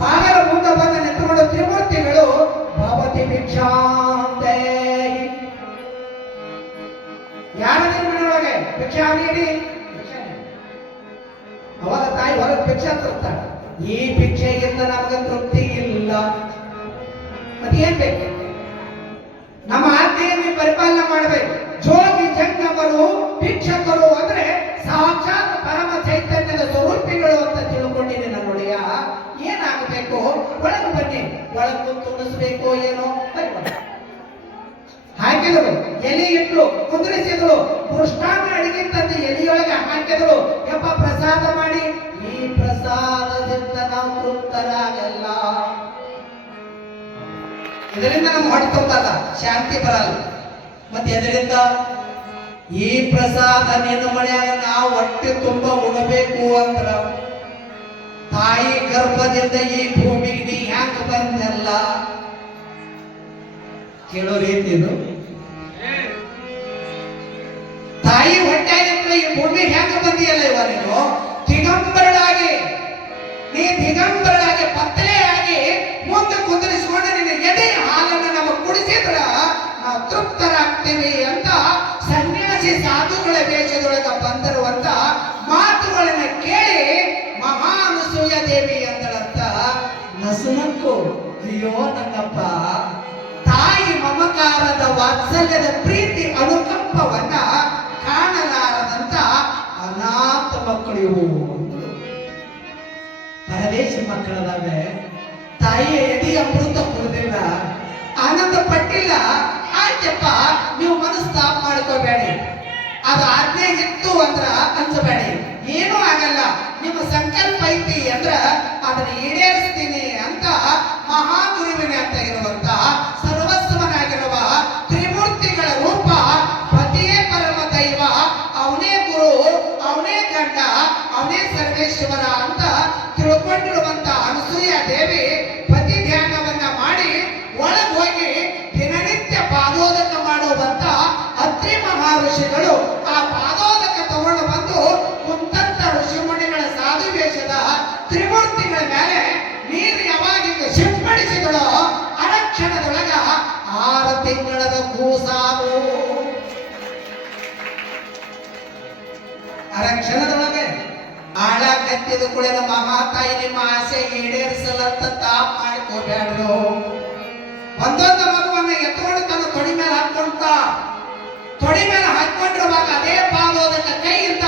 ಬಾಗಿಲ ಮುಂದೆ ಬಂದು ನಿಂತುಕೊಂಡು ತ್ರಿಮೂರ್ತಿಗಳು ಭವತಿ ಭಿಕ್ಷಾಂತೆ ಯಾರ ನಿರ್ಮಣೆಯೊಳಗೆ ಭಿಕ್ಷಾ ನೀಡಿ ಅವಾಗ ತಾಯಿ ಹೊರಗೆ ಭಿಕ್ಷಾ ತರ್ತಾಳೆ. ಈ ಭಿಕ್ಷೆಗಿಂತ ನಮಗೆ ತೃಪ್ತಿ ಇಲ್ಲ, ಮತ್ತೆ ಏನ್ ಬೇಕು? ನಮ್ಮ ಆಜ್ಞೆಯನ್ನು ಪರಿಪಾಲನೆ ಮಾಡಬೇಕು. ಜೋಗಿ ಜಂಗಮರು ಭಿಕ್ಷಕರು ಅಂದ್ರೆ ಸಾಕ್ಷಾತ್ ಪರಮ ಚೈತನ್ಯದ ಸ್ವರೂಪಿಗಳು ಅಂತ ತಿಳ್ಕೊಂಡಿದ್ದೀನಿ ನನ್ನೊಡೆಯ. ಏನಾಗಬೇಕು? ಒಳಗೆ ಬನ್ನಿ, ಒಳಗೆ ಕೂತು ಉಣಿಸ್ಬೇಕು ಏನೋ ಹಾಕಿದಳು. ಎಲೆ ಇಟ್ಲು, ಕುಂದ್ರಿಸಿದಳು. ಪೃಷ್ಟಾನ್ನ ಅಡಿಗೆ ತಂದು ಎಲೆಯೊಳಗೆ ಹಾಕಿದಳು. ಯಪ್ಪ ಪ್ರಸಾದ ಮಾಡಿ. ಈ ಪ್ರಸಾದದಿಂದ ನಾವು ತೃಪ್ತರಾಗಲ್ಲ. ಇದರಿಂದ ನಮ್ಮ ಹೊಟ್ಟೆ ತುಂಬಲ್ಲ, ಶಾಂತಿ ಬರಲ್ಲ. ಮತ್ತೆ ಇದರಿಂದ ಈ ಪ್ರಸಾದ ನಿನ್ನ ಮನೆಯಾಗ ನಾವು ಹೊಟ್ಟೆ ತುಂಬ ಉಣಬೇಕು ಅಂದ್ರ ತಾಯಿ ಗರ್ಭದಿಂದ ಈ ಭೂಮಿಗೆ ನೀ ಯಾಕೆ ಬಂದಲ್ಲ? ಕೇಳೋ ರೀತಿ ಇದು. ತಾಯಿ ಹೊಟ್ಟೆಯಾಗಿದ್ರೆ ಈ ಭೂಮಿ ಹೆಂಗ ಬಂದಿಯಲ್ಲ ಇವ ನೀನು? ದಿಗಂಬರಳಾಗಿ, ನೀ ದಿಗಂಬರಳಾಗಿ ಪತ್ತಲೆಯಾಗಿ ಮುಂದೆ ಕುಂದಿರಿಸಿಕೊಂಡು ನಿನ್ನ ಎದೆ ಹಾಲನ್ನು ನಮಗೆ ಕುಡಿಸಿದ್ರ ನಾವು ತೃಪ್ತರಾಗ್ತೀವಿ ಅಂತ ಸನ್ಯಾಸಿ ಸಾಧುಗಳ ವೇಷದೊಳಗ ಬಂದಿರುವಂತ ಮಾತುಗಳನ್ನ ಕೇಳಿ ಮಹಾನುಸೂಯ ದೇವಿ ಅಂದಳಂತ ನಸುನಕ್ಕು. ಅಯ್ಯೋ ನನ್ನಪ್ಪ, ತಾಯಿ ಮಮಕಾರದ ವಾತ್ಸಲ್ಯದ ಪ್ರೀತಿ ಅನುಕಂಪವನ್ನ ಕಾಣಲಾರದಂತ ಅನಾಥ ಮಕ್ಕಳು ಇವು. ಪರದೇಶಿ ಮಕ್ಕಳದಾವೆ, ತಾಯಿಯ ಎದೆಯ ಅಮೃತ ಕುಡಿದಿಲ್ಲ, ಆನಂದ ಪಟ್ಟಿಲ್ಲ. ಆಯ್ತಪ್ಪ, ನೀವು ಮನಸ್ತಾಪ ಮಾಡ್ಕೋಬೇಡಿ. ಅದು ಆಜ್ಞೆ ಇತ್ತು ಅಂದ್ರ ಅನ್ಸಬೇಡಿ, ಏನೂ ಆಗಲ್ಲ. ನಿಮ್ಮ ಸಂಕಲ್ಪ ಐತಿ ಅಂದ್ರ ಅದನ್ನ ಈಡೇರಿಸ್ತೀನಿ ಅಂತ ಮಹಾಗುರುವಿನ ಅಂತ ಇರುವಂತ ಸರ್ವಸ್ವನಾಗಿರುವ ತ್ರಿಮೂರ್ತಿಗಳ ರೂಪ, ಪತಿಯೇ ಪರಮ ದೈವ, ಅವನೇ ಗುರು, ಅವನೇ ಗಂಡ, ಅವನೇ ಸರ್ವೇಶ್ವರ ಅಂತ ತಿಳ್ಕೊಂಡಿರುವಂತ ಅನಸೂಯ ದೇವಿ ಪತಿ ಧ್ಯಾನವನ್ನ ಮಾಡಿ ಒಳಗೆ ಹೋಗಿ ದಿನನಿತ್ಯ ಪಾದೋದಕ ಮಾಡುವಂತ ಅತ್ರಿ ಮಹರ್ಷಿಗಳು ಆ ಪಾದೋದಕ ತಗೊಂಡು ಬಂದು ಕುಂತಂತ ಋಷಿಮುನಿಗಳ ಸಾಧು ವೇಷದ ತ್ರಿಮೂರ್ತಿಗಳ ಮೇಲೆ ನೀರು ಯಾವಾಗ ಸಿಂಪಡಿಸಿದಳೋ ಅರಕ್ಷಣದೊಳಗ 6 ತಿಂಗಳದ ಕೂಸಾದು. ಅರಕ್ಷಣದೊಳಗೆ ಆಳ ಕತ್ತಿದ ಕುಳಿದ ಮಹಾತಾಯಿ ನಿಮ್ಮ ಆಸೆ ಈಡೇರಿಸಲಂತ ತಾಪ್ ಮಾಡ್ಕೋಬೇಡ್ರು. ಒಂದೊಂದು ಮಗುವನ್ನ ಎತ್ಕೊಂಡು ತನ್ನ ತೊಡಿ ಮೇಲೆ ಹಾಕೊಂತ, ತೊಡಿ ಮೇಲೆ ಹಾಕೊಂಡಿರುವಾಗ ಅದೇ ಪಾದೋದಕ ಕೈಯಿಂದ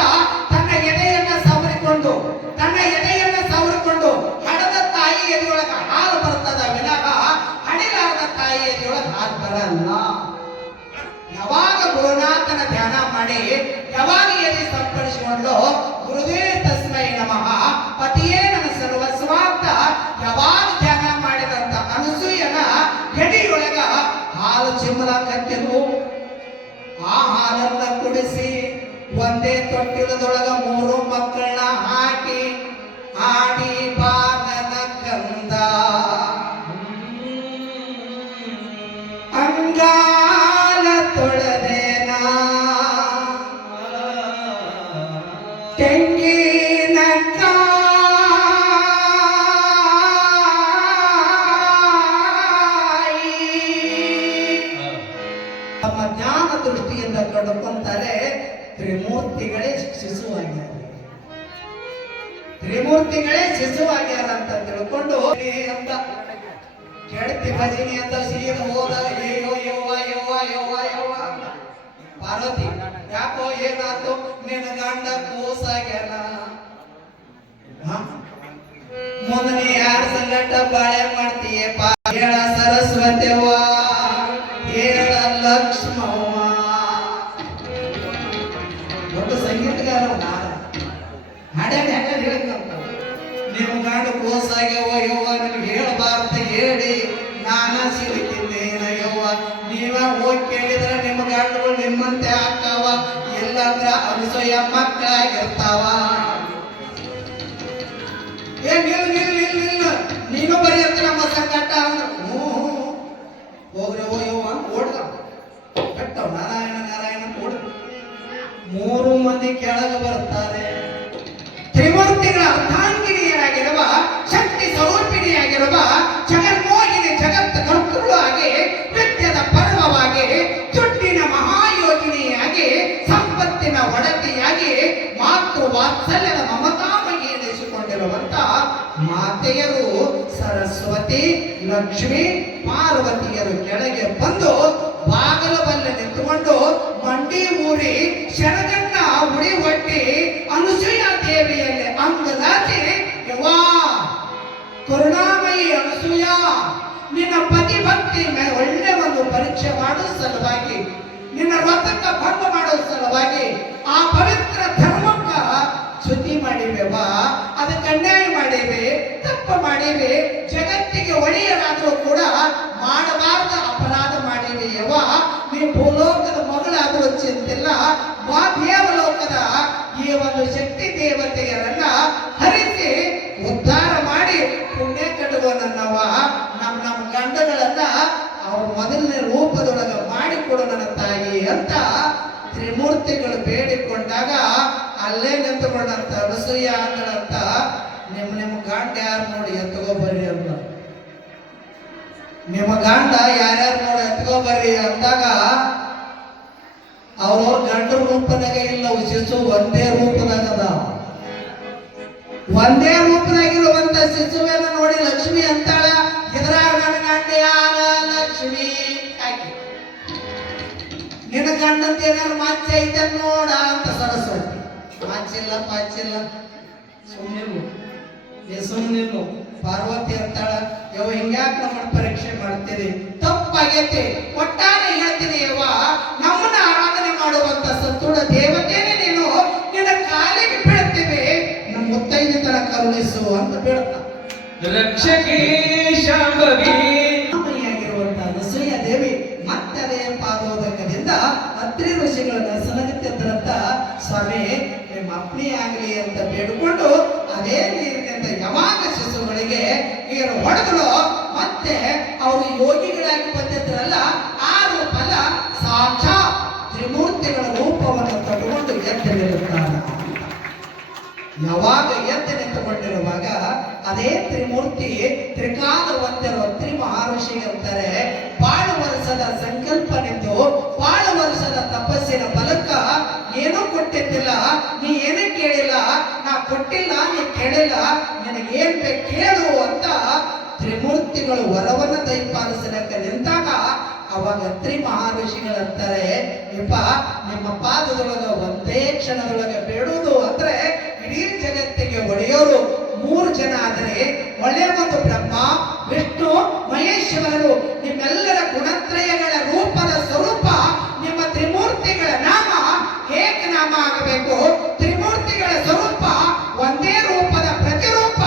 ತನ್ನ ಎದೆಯನ್ನ ಸವರಿಕೊಂಡು, ತನ್ನ ಎದೆಯನ್ನ ಸವರಿಕೊಂಡು ಹಡದ ತಾಯಿ ಎದೆಯೊಳಗ ಹಾಲು ಬರ್ತದ ವಿನಃ ಹಣಿಲಾರದ ತಾಯಿ ಎದೆಯೊಳಗ ಹಾಲು ಬರಲ್ಲ. ಯಾವಾಗ ಗುರುನಾಥನ ಧ್ಯಾನ ಮಾಡಿ ಯಾವಾಗ ಎದೆ ಸಂಪಡಿಸಿಕೊಂಡು ಗುರುದೇ ತಸ್ಮೈ ನಮಃ ಪತಿಯೇ ನನ್ನ ಸರ್ವಸ್ವ ಅಂತ ಯಾವಾಗ ಧ್ಯಾನ ಮಾಡಿದಂತ ಅನಸೂಯನ ಎಡೆಯೊಳಗ ಹಾಲು ಚಿಮ್ಮಲಾಕತ್ತಿದ್ವು. ಆ ಹಾಲನ್ನ ಕುಡಿಸಿ ಒಂದೇ ತೊಟ್ಟಿಲದೊಳಗ 3 ಮಕ್ಕಳನ್ನ ಹಾಕಿ ಆಡಿ ಬಾಗನ ಕಂದ ಅಂಗಾಲ ತೊಳೆದೇನಾ ತೆಂಗಿನ ತಮ್ಮ ಜ್ಞಾನ ದೃಷ್ಟಿಯಿಂದ ಕಂಡುಕೊಂತಾರೆ. ತ್ರಿಮೂರ್ತಿಗಳೇ ಶಿಶುವಾಗ್ಯಾರ, ತ್ರಿಮೂರ್ತಿಗಳೇ ಶಿಶುವಾಗ್ಯಾರ ಅಂತ ತಿಳ್ಕೊಂಡು ಅಂತ ಕೆಡ್ತಿ ಭಜಿನಿ ಅಂತ ಸೀದ ಹೋದ. ಅಯ್ಯೋ ಯವ್ವ ಯವ್ವ ಯವ್ವ ಯವ್ವ ಅಂತ ಪಾರ್ವತಿ, ಯಾಕೋ ಏನಾಯ್ತು? ನಿನ್ನ ಗಂಡ ಕೂಸಾಗ್ಯಾನ, ಮುಂದೆ ಯಾರ ಸಂಗಟ ಬಾಳೆ ಮಾಡ್ತೀಯ? ಹೇಳ ಸರಸ್ವತಿಯವ್ವ, ಹೇಳ ಲಕ್ಷ್ಮವ್ವ. ದೊಡ್ಡ ಸಂಗೀತಗಾರ ಹಾಡ್ಯಾಗ ಹೇಳ್ಕಂತ ನೀವು ಗಂಡ ಕೂಸಾಗ್ಯವ ಯವ್ವ, ನಿಮ್ಗೆ ಹೇಳಬಾರ್ದು ಹೇಳಿ ನಾನ ಸಿಲುಕಿದ್ದೇನ ಯವ್ವ. ನೀವ ಹೋಗಿ ಕೇಳಿದ್ರೆ ನಿಮ್ಮ ಗಂಡುಗಳು ನಿಮ್ಮಂತೆ ಆಗ್ತಾವ, ಇಲ್ಲಂದ್ರ ಅನಸೂಯ ಮಕ್ಕಳಾಗಿರ್ತಾವ. ನೀನು ಬರೀ ಅಂತ ನಮ್ಮ ಸಂಕಟ ಅಂದ್ರ ಹೋಗ್ರಿ ಯವ್ವ ಓಡ್ದ ಕಟ್ಟವ ನಾರಾಯಣ ನಾರಾಯಣ ಓಡ್. 3 ಮಂದಿ ಕೆಳಗೆ ಬರ್ತಾರೆ. ತ್ರಿಮೂರ್ತಿಗಳ ಅರ್ಧಾಂಗಿನಿಯರಾಗಿರುವ ಶಕ್ತಿ ಸ್ವರೂಪಿಣಿಯಾಗಿ ಆಗಿರುವ ಜಗನ್ಮೋಹಿನಿ ಜಗತ್ ಕರ್ತೃಳು ಆಗಿ ನೃತ್ಯದ ಪರ್ವವಾಗಿ ಚುಟ್ಟಿನ ಮಹಾಯೋಗಿನಿಯಾಗಿ ಸಂಪತ್ತಿನ ಒಡತಿಯಾಗಿ ಮಾತೃ ವಾತ್ಸಲ್ಯದ ಮಮತಾಮಗಿ ಎನಿಸಿಕೊಂಡಿರುವಂತ ಮಾತೆಯರು ಸರಸ್ವತಿ ಲಕ್ಷ್ಮಿ ಪಾರ್ವತಿಯರು ಕೆಳಗೆ ಬಂದು ಬಾಗಲ ಬಲ್ಲೆ ನಿಂತುಕೊಂಡು ಮಂಡಿ ಊರಿ ಶರಗನ್ನ ಉಡಿ ಒಟ್ಟಿ ಅನುಸೂಯ ದೇವಿಯಲ್ಲಿ ಅಂಗದಾಚಿ ಯವ್ವಾ ಕರುಣಾಮಯಿ ಅನಸೂಯ ನಿನ್ನ ಪತಿ ಭಕ್ತಿ ಒಳ್ಳೆ ಒಂದು ಪರೀಕ್ಷೆ ಮಾಡುವ ಸಲುವಾಗಿ ನಿನ್ನ ವ್ರತಕ್ಕ ಭಂಗ ಮಾಡುವ ಸಲುವಾಗಿ ಆ ಪವಿತ್ರ ಧರ್ಮಕ್ಕ ಚ್ಯುತಿ ಮಾಡಿವೆವಾ ಅದಕ್ಕೆ ಅನ್ಯಾಯ ಮಾಡಿವೆ ತಪ್ಪು ಮಾಡಿವೆ ಜಗತ್ತಿಗೆ ಒಡೆಯರಾದರೂ ಕೂಡ ಮಾಡಬಾರ್ದ ಅಪರಾಧ ಮಾಡಿವೆ ಯವ್ವ ನೀ ಭೂಲೋಕದ ಮಗಳಾದರೂ ಚಿಂತಿಲ್ಲ ಮಾ ದೇವಲೋಕದ ಈ ಒಂದು ಶಕ್ತಿ ದೇವತೆಯರನ್ನ ಹರಿಸಿ ಉದ್ಧಾರ ಮಾಡಿ ಪುಣ್ಯ ಕಟ್ಟುವ ನನ್ನವ ನಮ್ಮ ಗಂಡಗಳನ್ನ ಅವ್ರ ಮೊದಲನೇ ರೂಪದೊಳಗ ಮಾಡಿಕೊಡು ನನ್ನ ತಾಯಿ ಅಂತ ತ್ರಿಮೂರ್ತಿಗಳು ಬೇಡಿಕೊಂಡಾಗ ಅಲ್ಲೇ ನಿಂತುಕೊಂಡಂತ ಅನಸೂಯ ಅಂಗಳಂತ ನಿಮ್ಮ ಗಂಡ ಯಾರು ನೋಡಿ ಎತ್ಕೋ ಬರ್ರಿ ಅಂತ ನಿಮ್ಮ ಗಂಡ ಯಾರ್ಯಾರು ನೋಡಿ ಎತ್ಕೋ ಬರ್ರಿ ಅಂದಾಗ ಅವ್ರವ್ರ ಗಂಡ ರೂಪದಾಗ ಇಲ್ಲ ಶಿಶು ಒಂದೇ ರೂಪದಾಗದ ಒಂದೇ ರೂಪದಾಗಿರುವಂತ ಶಿಶುವನ್ನ ನೋಡಿ ಲಕ್ಷ್ಮಿ ಅಂತಾಳ ಇದ್ರಾಗ ನನ್ನ ಗಂಡ ಯಾರ ಲಕ್ಷ್ಮಿ ಆಕೆ ನಿನ್ನ ಗಂಡಂತ ಏನಾರು ಮಾಚ ಐತೆ ನೋಡ ಅಂತ ಸರಸ್ವತಿ ಮಾಚಿಲ್ಲ ಸುಮ್ಮನಿಲ್ಲು ಪಾರ್ವತಿ ಅಂತಾಳ ಯವ ಹಿಂಗ್ಯಾಕೆ ನಮ್ಮನ್ನ ಪರೀಕ್ಷೆ ಮಾಡ್ತೀರಿ ತಪ್ಪಾಗೈತಿ ಒಟ್ಟಾರೆ ಹೇಳ್ತೀನಿ ಯವ್ವ ನಮ್ಮನ್ನ ಆರಾಧನೆ ಮಾಡುವಂತ ಸತ್ತುಡ ದೇವತೆನೇ ನೀನು ನಿನ್ನ ಕಾಲಿಗೆ ಬೀಳ್ತೀವಿ ನಮ್ಮ ಮುತ್ತೈದೆ ತರ ಕರುಣಿಸು ಅಂತ ಬೀಳ್ತ ರಕ್ಷಕಿ ಶಾಂಭವಿ ಆಗಿರುವಂತ ಅನಸೂಯ ದೇವಿ ಮತ್ತೆ ಅದೇ ಪಾದೋದಕದಿಂದ ಅತ್ರಿ ಋಷಿಗಳನ್ನ ಸಲಗುತ್ತಿದ್ದರಂತ ಸ್ವಾಮಿ ನಿಮ್ಮ ಅಪ್ಪಣೆ ಆಗಲಿ ಅಂತ ಬೇಡಿಕೊಂಡು ಅದೇ ನೀರಿನಿಂದ ಯಾವಾಗ ಶಿಶುಗಳಿಗೆ ನೀರು ಹೊಡೆದಳು ಮತ್ತೆ ಅವರು ಯೋಗಿಗಳಾಗಿ ಬಂದಿದ್ರಲ್ಲ ಆ ರೂಪಲ್ಲ ಸಾಕ್ಷಾತ್ ತ್ರಿಮೂರ್ತಿಗಳ ರೂಪವನ್ನು ತಗೊಂಡು ಎದ್ದು ನಿಲ್ಲುತ್ತಾರ ಯಾವಾಗ ಎದ್ದು ನಿಂತುಕೊಂಡಿರುವಾಗ ಅದೇ ತ್ರಿಮೂರ್ತಿ ತ್ರಿಕಾಲವಂತರು ತ್ರಿಮಹರ್ಷಿ ಅಂತಾರೆ ಬಾಳ ವರ್ಷದ ಸಂಕಲ್ಪನಿದ್ದು ಬಾಳ ವರ್ಷದ ತಪಸ್ಸಿನ ಫಲಕ್ಕ ಏನೂ ಕೊಟ್ಟಿದ್ದಿಲ್ಲ ನೀ ಏನೂ ಕೇಳಿಲ್ಲ ನಾ ಕೊಟ್ಟಿಲ್ಲ ನೀ ಕೇಳಿಲ್ಲ ನಿನಗೇನ್ ಬೇಕು ಕೇಳು ಅಂತ ತ್ರಿಮೂರ್ತಿಗಳು ವರವನ್ನ ದಯಪಾಲಿಸಲಿಕ್ಕೆ ನಿಂತಾಗ ಅವಾಗ ತ್ರಿಮಹರ್ಷಿಗಳಂತಾರೆ ಇಪ್ಪ ನಿಮ್ಮ ಪಾದದೊಳಗ ಒಂದೇ ಕ್ಷಣದೊಳಗೆ ಬೇಡುವುದು ಅಂದ್ರೆ ಇಡೀ ಜಗತ್ತಿಗೆ ಒಡೆಯೋರು 3 ಜನ ಆದರೆ ಒಳ್ಳೆಯ ಒಂದು ಬ್ರಹ್ಮ ವಿಷ್ಣು ಮಹೇಶ್ವರರು ನಿಮ್ಮೆಲ್ಲರ ಗುಣತ್ರಯಗಳ ರೂಪದ ಸ್ವರೂಪ ನಿಮ್ಮ ತ್ರಿಮೂರ್ತಿಗಳ ನಾಮ ಏಕನಾಮ ಆಗಬೇಕು ತ್ರಿಮೂರ್ತಿಗಳ ಸ್ವರೂಪ ಒಂದೇ ರೂಪದ ಪ್ರತಿರೂಪ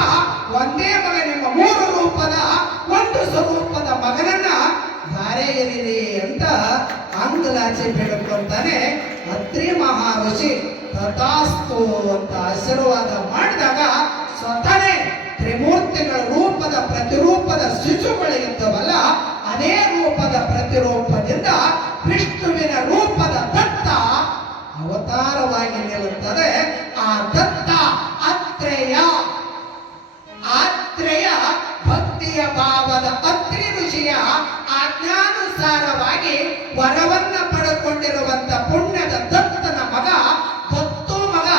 ಒಂದೇ ಮಗ ನಿಮ್ಮ 3 ರೂಪದ ಒಂದು ಸ್ವರೂಪದ ಮಗನನ್ನ ಧಾರೆ ಎರಿರಿ ಅಂತ ಅಂಗಲಾಚೆ ಬೇಡಿಕೊಂತಾನೆ ಅತ್ರಿ ಮಹರ್ಷಿ ತಥಾಸ್ತು ಅಂತ ಆಶೀರ್ವಾದ ಮಾಡಿದಾಗ ಸ್ವತಃ ತ್ರಿಮೂರ್ತಿಗಳ ರೂಪದ ಪ್ರತಿರೂಪದ ಶಿಶುಗಳಿದ್ದವಲ್ಲ ಅದೇ ರೂಪದ ಪ್ರತಿರೂಪದಿಂದ ವಿಷ್ಣುವಿನ ರೂಪದ ದತ್ತ ಅವತಾರವಾಗಿ ನಿಲ್ಲುತ್ತದೆ ಆ ದತ್ತ ಆತ್ರೇಯ ಭಕ್ತಿಯ ಭಾವದ ಅತ್ರಿ ಋಷಿಯ ಆಜ್ಞಾನುಸಾರವಾಗಿ ವರವನ್ನ ಪಡೆದುಕೊಂಡಿರುವಂತ ಪುಣ್ಯದ ದತ್ತನ ಮಗ ದತ್ತು ಮಗ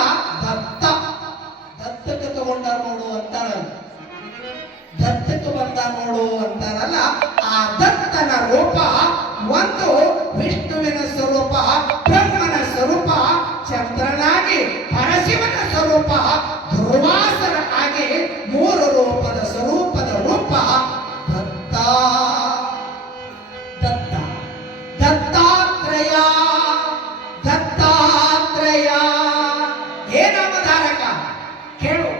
ದತ್ತಕ್ಕೆ ತಗೊಂಡ ನೋಡು ಅಂತಾರ ದತ್ತಕ್ಕೆ ಬಂದ ನೋಡು ಅಂತಾರಲ್ಲ ಆ ದತ್ತನ ರೂಪ ಒಂದು ವಿಷ್ಣುವಿನ ಸ್ವರೂಪ ಬ್ರಹ್ಮನ ಸ್ವರೂಪ ಚಂದ್ರನಾಗಿ ಪರಶಿವನ ಸ್ವರೂಪ ಧ್ರುವಾಸರ ಆಗಿ 3 ರೂಪದ ಸ್ವರೂಪದ ರೂಪ ದತ್ತಾತ್ರೇಯ ಏನಾಮಧಾರಕ ಕೇಳು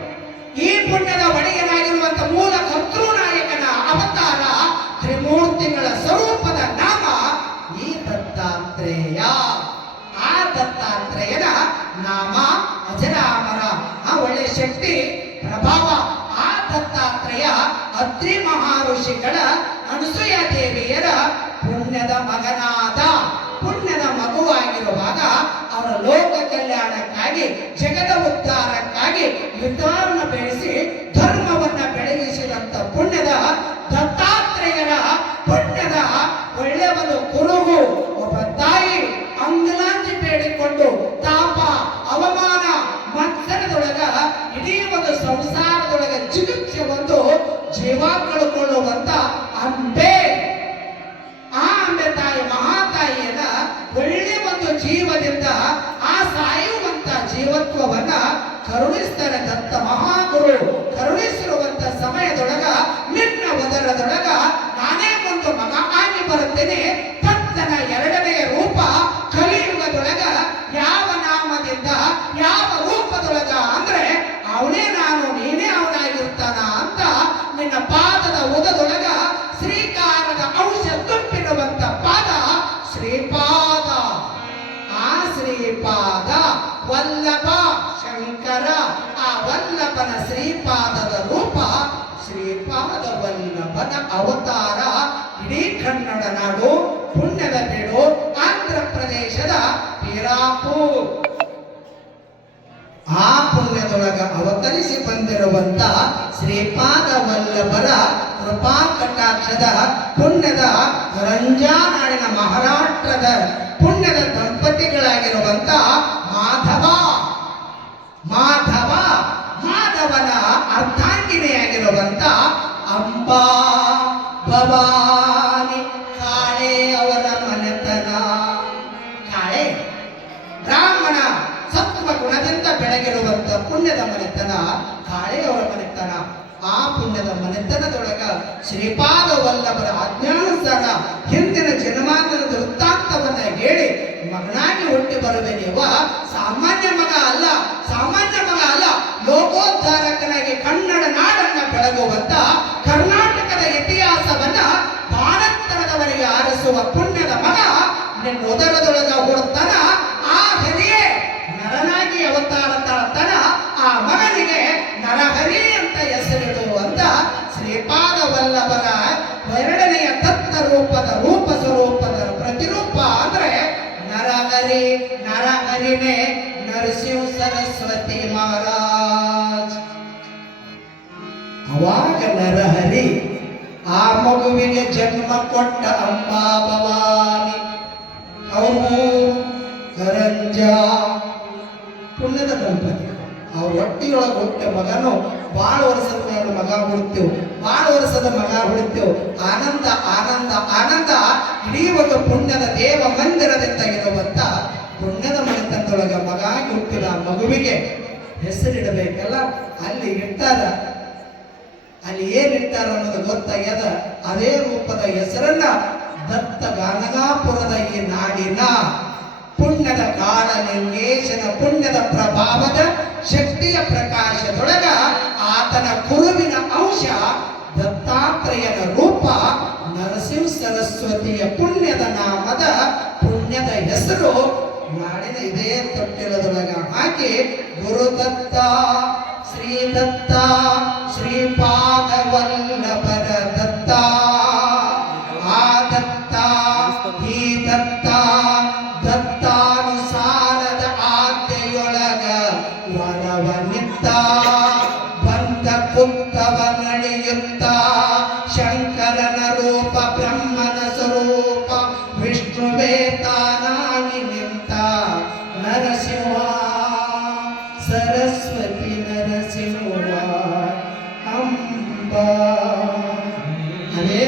ಈ ಪುಣ್ಯದ ಒಡೆಯನಾಗಿರುವಂತ ಮೂಲ ಕರ್ತೃನಾಯಕನ ಅವತಾರ ತ್ರಿಮೂರ್ತಿಗಳ ಸ್ವರೂಪದ ನಾಮ ಈ ದತ್ತಾತ್ರೇಯ ಆ ದತ್ತಾತ್ರೇಯನ ನಾಮ ಅಜರಾಮರ ಆ ಒಳ್ಳೆ ಶಕ್ತಿ ಪ್ರಭಾವ ಆ ದತ್ತಾತ್ರೇಯ ಅತ್ರಿ ಮಹರ್ಷಿಗಳ ಅನಸೂಯ ದೇವಿಯರ ಪುಣ್ಯದ ಮಗನಾದ ಪುಣ್ಯದ ಮಗುವಾಗಿರುವಾಗ ಅವರ ಲೋಕ ಕಲ್ಯಾಣಕ್ಕಾಗಿ ಜಗದ ಉದ್ಧಾರಕ್ಕಾಗಿ ಯುದ್ಧವನ್ನು ಬೆಳೆಸಿ ಧರ್ಮವನ್ನ ಬೆಳಗಿಸಿದಂತ ಪುಣ್ಯದ ದತ್ತಾತ್ರೇಯರ ಪುಣ್ಯದ ಒಳ್ಳೆ ಒಂದು ಕುರುಹು ಒಬ್ಬ ತಾಯಿ ಅಂಗಲಾಂಚಿ ಬೇಡಿಕೊಂಡು ತಾಪ ಅವಮಾನ ಮತ್ಸರದೊಳಗ ಇಡೀ ಒಂದು ಸಂಸಾರದೊಳಗ ಜಿಗುಪ್ಸೆ ಒಂದು ಜೀವ ಕಳ್ಕೊಳ್ಳುವಂತ ಅಂಬೆ. ಆ ಅಂಬೆ ತಾಯಿ ಮಹಾತಾಯಿಯನ್ನ ಒಳ್ಳೆ ಒಂದು ಜೀವದಿಂದ ಆ ಸಾಯುವಂತ ಜೀವತ್ವವನ್ನ ಕರುಣಿಸ್ತಾರೆ ದತ್ತ ಮಹಾಗುರು. ಕರುಣಿಸಿರುವಂತ ಸಮಯದೊಳಗ ನಿನ್ನ ಉದರದೊಳಗ ನಾನೇ ಒಂದು ಮಗ ಆಗಿ ಬರುತ್ತೇನೆ. ದತ್ತನ ಎರಡನೆಯ ರೂಪ ಕಲಿಯುಗದೊಳಗ ಯಾವ ನಾಮದಿಂದ ಯಾವ ರೂಪದೊಳಗ ಅಂದ್ರೆ ಅವನೇ ನಾನು ನೀನೇ ಅವನಾಗಿರ್ತಾನ ಅಂತ ನಿನ್ನ ಪಾದದ ಉದದೊಳಗ ಶ್ರೀಕಾರದ ಅಂಶ ತುಂಬಿರುವಂತ ಪಾದ ಶ್ರೀಪಾದ. ಆ ಶ್ರೀಪಾದ ವಲ್ಲಭ ಶಂಕರ. ಆ ವಲ್ಲಭನ ಶ್ರೀಪಾದದ ರೂಪ ಶ್ರೀಪಾದ ವಲ್ಲಭನ ಅವತಾರ. ಇಡೀ ಕನ್ನಡ ನಾಡು ಪುಣ್ಯದ ಬೀಡು ಆಂಧ್ರ ಪ್ರದೇಶದ ಹೀರಾಪುರ್. ಆ ಪುಣ್ಯದೊಳಗ ಅವತರಿಸಿ ಬಂದಿರುವಂತ ಶ್ರೀಪಾದ ವಲ್ಲಭರ ಕೃಪಾ ಕಟಾಕ್ಷದ ಪುಣ್ಯದ ರಂಜಾನಾಡಿನ ಮಹಾರಾಷ್ಟ್ರದ ಪುಣ್ಯದ ದಂಪತಿಗಳಾಗಿರುವಂತ ಮಾಧವನ ಅರ್ಧಾಂಗಿನಿಯಾಗಿರುವಂತ ಅಂಬಾ ಭವಾನಿ ಕಾಳೆ ಅವರ ಮನೆತನ. ಕಾಳೆ ಬ್ರಾಹ್ಮಣ ಸತ್ವ ಗುಣದಿಂದ ಬೆಳಗಿರುವಂತ ಪುಣ್ಯದ ಮನೆತನ ಕಾಳೆಯವರ ಮನೆತನ. ಆ ಪುಣ್ಯದ ಮನೆತನದೊಳಗ ಶ್ರೀಪಾದ ವಲ್ಲಭರ ಆಜ್ಞಾನುಸಾರ ಹಿಂದಿನ ಜನ್ಮಾಂತರದ ವೃತ್ತಾಂತವನ್ನ ಹೇಳಿ ಮಗನಾಗಿ ಹುಟ್ಟಿ ಬರುವೆನಿವ. ಸಾಮಾನ್ಯ ಮಗ ಅಲ್ಲ, ಲೋಕೋದ್ಧಾರಕನಾಗಿ ಕನ್ನಡ ನಾಡನ್ನ ಬೆಳಗುವಂತ ಕರ್ನಾಟಕದ ಇತಿಹಾಸವನ್ನ ಭಾರತದವರಿಗೆ ಆರಿಸುವ ಪುಣ್ಯದ ಮಗ ನಿನ್ನ ಉದರದೊಳಗ ಹುಡ್ತಾನ. ಆ ಹರಿಯೇ ನರನಾಗಿ ಅವತಾರ ತಾಳ್ತಾನ. ಆ ಮಗನಿಗೆ ನರಹರಿ ಅಂತ ಹೆಸರಿಡುವಂತ ಶ್ರೀಪಾದ ವಲ್ಲಭರ ಎರಡನೆಯ ತತ್ವ ರೂಪದ ರೂಪ ಸ್ವರೂಪದ ಪ್ರತಿರೂಪ ಅಂದ್ರೆ ನರಹರಿನೇ ನರಸಿಂಹ ಸರಸ್ವತಿ ಮಹಾರಾಜ್. ಅವಾಗ ನರಹರಿ ಆ ಮಗುವಿಗೆ ಜನ್ಮ ಕೊಟ್ಟ ಅಂಬಾ ಭವಾನಿ. ಅವರು ಕರಂಜ ಪುಣ್ಯದ ದಂಪತಿ. ಅವ್ರ ಹೊಟ್ಟಿಯೊಳಗೆ ಹುಟ್ಟ ಮಗನು ಬಾಳ ವರ್ಷದ ಮೇಲೆ ಮಗ ಹುಡುತ್ತೇವು. ಆನಂದ ಆನಂದ ಆನಂದ. ಇಡೀ ಒಂದು ಪುಣ್ಯದ ದೇವ ಮಂದಿರದಿಂದ ಇರುವಂತ ಪುಣ್ಯದ ಮನೆತನದೊಳಗ ಮಗ ಹುಟ್ಟಿದ ಮಗುವಿಗೆ ಹೆಸರಿಡಬೇಕಲ್ಲ. ಅಲ್ಲಿ ಇಟ್ಟಾರ. ಅಲ್ಲಿ ಏನಿಟ್ಟಾರ ಅನ್ನೋದು ಗೊತ್ತಾಗ್ಯದ. ಅದೇ ರೂಪದ ಹೆಸರನ್ನ ದತ್ತ ಗಾನಗಾಪುರದ ಈ ನಾಡಿನ ಪುಣ್ಯದ ಕಾಳಲಿಂಗೇಶನ ಪುಣ್ಯದ ಪ್ರಭಾವದ ಶಕ್ತಿಯ ಪ್ರಕಾಶದೊಳಗ ಆತನ ಕುರುವಿನ ಅಂಶ ದತ್ತಾತ್ರೇಯನ ರೂಪ ನರಸಿಂಹ ಸರಸ್ವತಿಯ ಪುಣ್ಯದ ನಾಮದ ಪುಣ್ಯದ ಹೆಸರು ನಾಡಿನ ಇದೇ ತೊಟ್ಟಿಲದೊಳಗ ಹಾಕಿ ಗುರುದತ್ತ ಶ್ರೀದತ್ತ ಶ್ರೀಪಾದ ವಲ್ಲಭರ ದತ್ತ. ಆ ದತ್ತ ಈ ದತ್ತ ದತ್ತಾನುಸಾರದ ಆಜ್ಞೆಯೊಳಗ ವರವನಿತ್ತ ಬಂದ ಕುತ್ತವ ನಡೆಯುತ್ತ ಶಂಕರನ ರೂಪ ಬ್ರಹ್ಮನ ಸ್ವರೂಪ ವಿಷ್ಣುವೇ ತಾನಾಗಿ ನಿಂತ ನರಸಿಂಹ ಸರಸ್ವತಿ ನರಸಿಂಹ ಅಂಬಾ. ಅದೇ